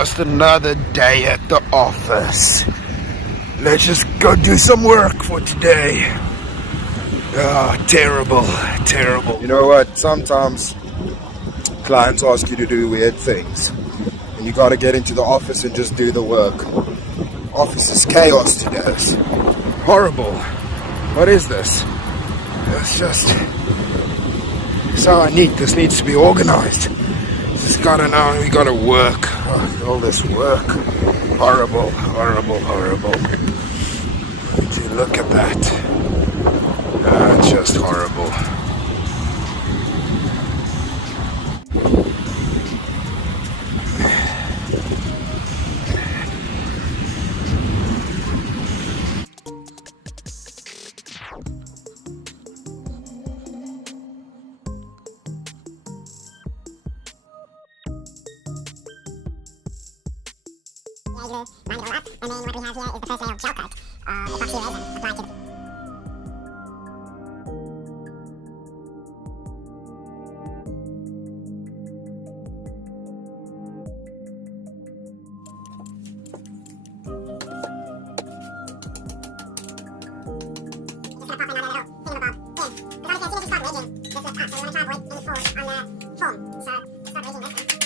Just another day at the office. Let's just go do some work for today. Ah, terrible, terrible. You know what? Sometimes clients ask you to do weird things, and you gotta get into the office and just do the work. Office is chaos today. It's horrible. What is this? It's just so neat. This needs to be organized. Just gotta know we gotta work. Oh, all this work. Horrible, horrible, horrible. See, look at that. It's just horrible. Line it all up, and then what we have here is the first layer of gel coat, epoxy resin applied to the Foam. So start raising this.